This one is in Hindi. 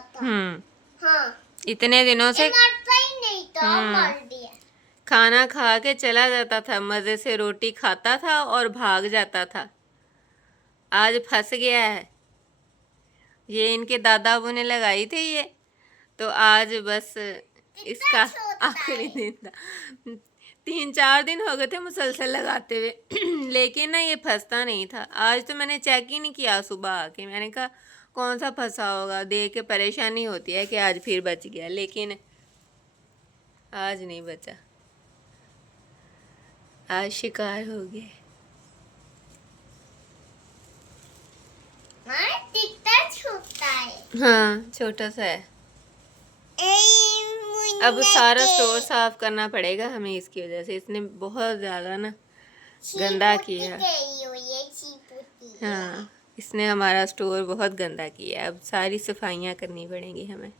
था। हाँ, इतने दिनों से मरता ही नहीं था, मर गया। खाना खा के चला जाता था, मजे से रोटी खाता था और भाग जाता था। आज फंस गया है। ये इनके दादा अबू ने लगाई थी ये, तो आज बस इसका आखिरी दिन था। 3-4 दिन हो गए थे मुसलसल लगाते हुए लेकिन ना ये फंसता नहीं था। आज तो मैंने चेक ही नहीं किया, सुबह आके मैंने कहा कौन सा फंसा होगा, देख के परेशानी होती है कि आज फिर बच गया, लेकिन आज नहीं बचा, आज शिकार हो गया। कितना छोटा है। हाँ, छोटा सा है। अब सारा स्टोर साफ करना पड़ेगा हमें, इसकी वजह से इसने बहुत ज़्यादा ना गंदा किया। हाँ, इसने हमारा स्टोर बहुत गंदा किया। अब सारी सफाइयाँ करनी पड़ेंगी हमें।